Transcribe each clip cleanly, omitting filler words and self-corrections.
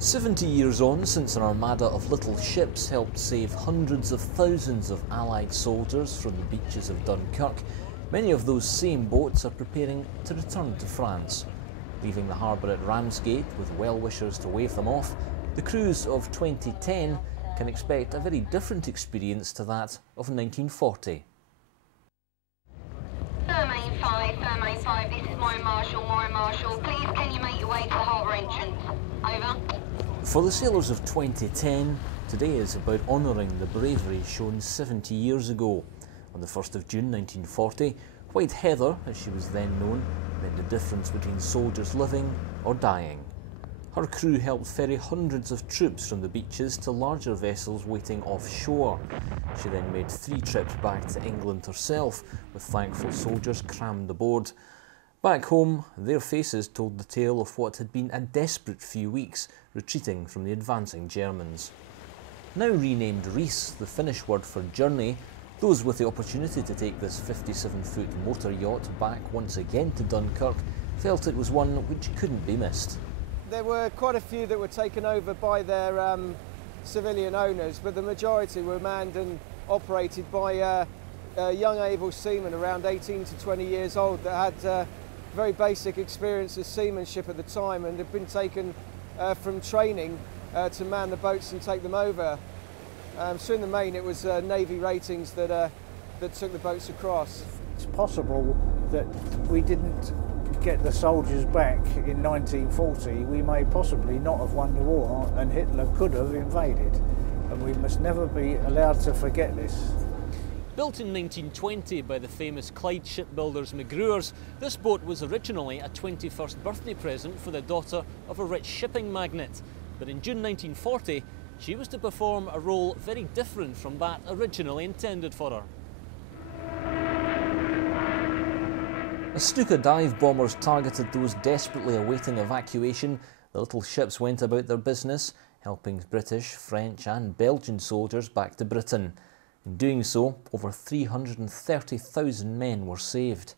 70 years on since an armada of little ships helped save hundreds of thousands of Allied soldiers from the beaches of Dunkirk, many of those same boats are preparing to return to France. Leaving the harbour at Ramsgate with well-wishers to wave them off, the crews of 2010 can expect a very different experience to that of 1940. Fairmain 5, this is Moray Marshall. Please can you make your way to the harbour entrance? Over. For the sailors of 2010, today is about honouring the bravery shown 70 years ago. On the 1st of June 1940, White Heather, as she was then known, meant the difference between soldiers living or dying. Her crew helped ferry hundreds of troops from the beaches to larger vessels waiting offshore. She then made 3 trips back to England herself, with thankful soldiers crammed aboard. Back home, their faces told the tale of what had been a desperate few weeks retreating from the advancing Germans. Now renamed Rees, the Finnish word for journey, those with the opportunity to take this 57-foot motor yacht back once again to Dunkirk felt it was one which couldn't be missed. There were quite a few that were taken over by their civilian owners, but the majority were manned and operated by young able seamen around 18 to 20 years old that had very basic experience of seamanship at the time and had been taken from training to man the boats and take them over. So in the main it was Navy ratings that took the boats across. It's possible that we didn't get the soldiers back in 1940, we may possibly not have won the war and Hitler could have invaded. And we must never be allowed to forget this. Built in 1920 by the famous Clyde shipbuilders McGruers, this boat was originally a 21st birthday present for the daughter of a rich shipping magnate. But in June 1940, she was to perform a role very different from that originally intended for her. As Stuka dive bombers targeted those desperately awaiting evacuation, the little ships went about their business, helping British, French and Belgian soldiers back to Britain. In doing so, over 330,000 men were saved.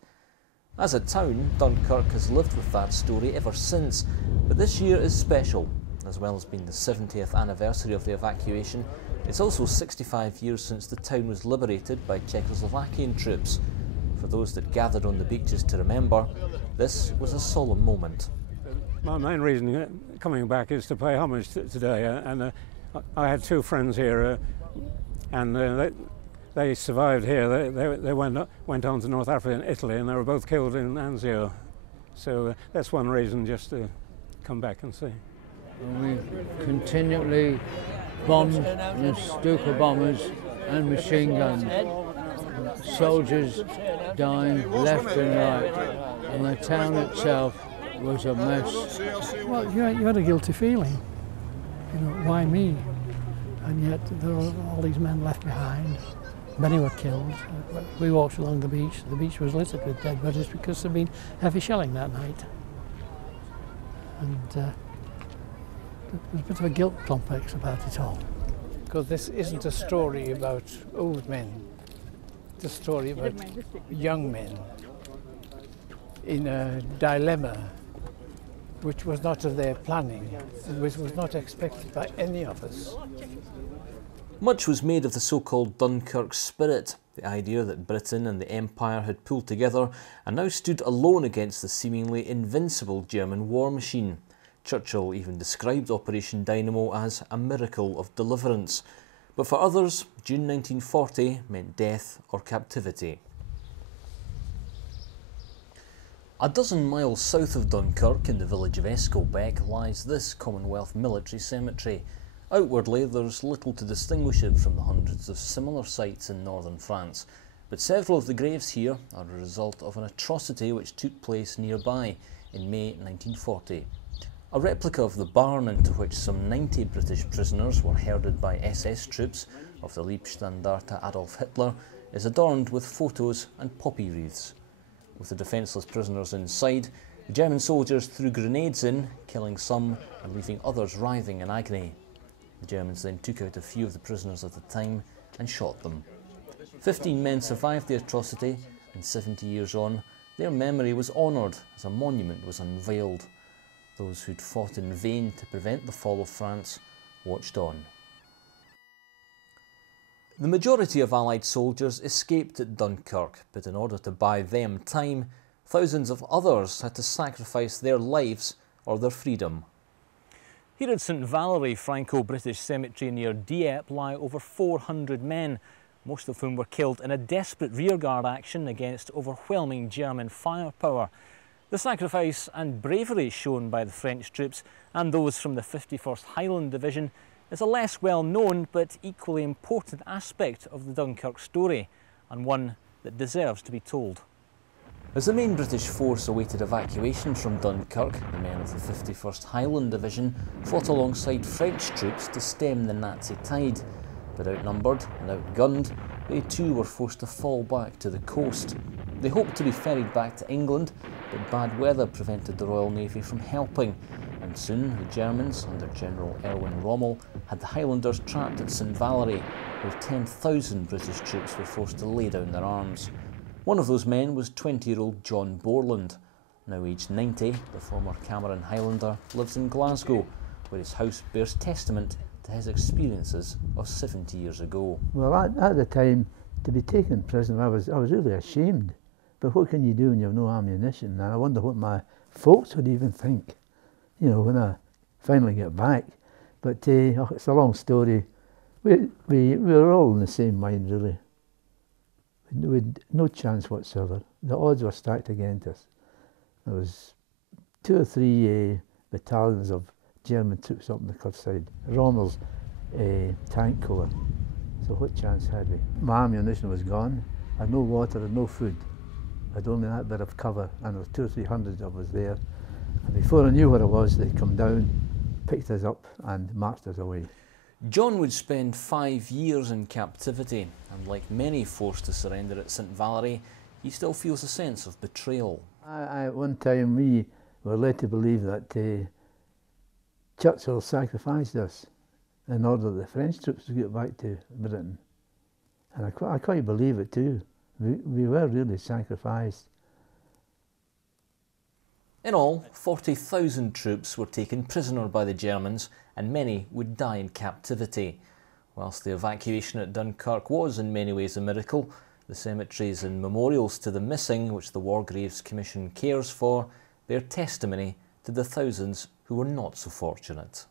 As a town, Dunkirk has lived with that story ever since, but this year is special. As well as being the 70th anniversary of the evacuation, it's also 65 years since the town was liberated by Czechoslovakian troops. For those that gathered on the beaches to remember, this was a solemn moment. My main reason coming back is to pay homage today, and I had 2 friends here, and they survived here. They went on to North Africa and Italy, and they were both killed in Anzio. So that's one reason just to come back and see. We continually bombed with Stuka bombers and machine guns. Soldiers dying left and right, and the town itself was a mess. Well, you had a guilty feeling. You know, why me? And yet there were all these men left behind. Many were killed. We walked along the beach. The beach was littered with dead bodies because there'd been heavy shelling that night. And there's a bit of a guilt complex about it all. Because this isn't a story about old men. It's a story about young men in a dilemma which was not of their planning, which was not expected by any of us. Much was made of the so-called Dunkirk spirit, the idea that Britain and the Empire had pulled together and now stood alone against the seemingly invincible German war machine. Churchill even described Operation Dynamo as a miracle of deliverance. But for others, June 1940 meant death or captivity. A dozen miles south of Dunkirk, in the village of Esquelbec, lies this Commonwealth military cemetery. Outwardly, there's little to distinguish it from the hundreds of similar sites in northern France, but several of the graves here are a result of an atrocity which took place nearby in May 1940. A replica of the barn into which some 90 British prisoners were herded by SS troops of the Leibstandarte Adolf Hitler is adorned with photos and poppy wreaths. With the defenceless prisoners inside, the German soldiers threw grenades in, killing some and leaving others writhing in agony. The Germans then took out a few of the prisoners at the time and shot them. 15 men survived the atrocity, and 70 years on, their memory was honoured as a monument was unveiled. those who'd fought in vain to prevent the fall of France watched on. The majority of Allied soldiers escaped at Dunkirk, but in order to buy them time, thousands of others had to sacrifice their lives or their freedom. Here at St Valery, Franco-British cemetery near Dieppe, lie over 400 men, most of whom were killed in a desperate rearguard action against overwhelming German firepower. The sacrifice and bravery shown by the French troops and those from the 51st Highland Division is a less well-known but equally important aspect of the Dunkirk story, and one that deserves to be told. As the main British force awaited evacuation from Dunkirk, the men of the 51st Highland Division fought alongside French troops to stem the Nazi tide, but outnumbered and outgunned, they too were forced to fall back to the coast. They hoped to be ferried back to England, but bad weather prevented the Royal Navy from helping, and soon the Germans, under General Erwin Rommel, had the Highlanders trapped at St Valery, where 10,000 British troops were forced to lay down their arms. One of those men was 20-year-old John Borland. Now aged 90, the former Cameron Highlander lives in Glasgow, where his house bears testament to his experiences of 70 years ago. Well, at the time, to be taken prisoner, I was really ashamed. But what can you do when you have no ammunition? And I wonder what my folks would even think, you know, when I finally get back. But it's a long story. We were all in the same mind, really. We had no chance whatsoever. The odds were stacked against us. There was 2 or 3 battalions of German troops up on the cliffside. Rommel's tank corps. So what chance had we? My ammunition was gone. I had no water and no food. I had only that bit of cover, and there was 200 or 300 of us there. And before I knew where I was, they come down, picked us up and marched us away. John would spend 5 years in captivity, and like many forced to surrender at St Valery, he still feels a sense of betrayal. At one time we were led to believe that Churchill sacrificed us in order that the French troops would get back to Britain. And I quite believe it too. We were really sacrificed. In all, 40,000 troops were taken prisoner by the Germans, and many would die in captivity. Whilst the evacuation at Dunkirk was in many ways a miracle, the cemeteries and memorials to the missing, which the War Graves Commission cares for, bear testimony to the thousands who were not so fortunate.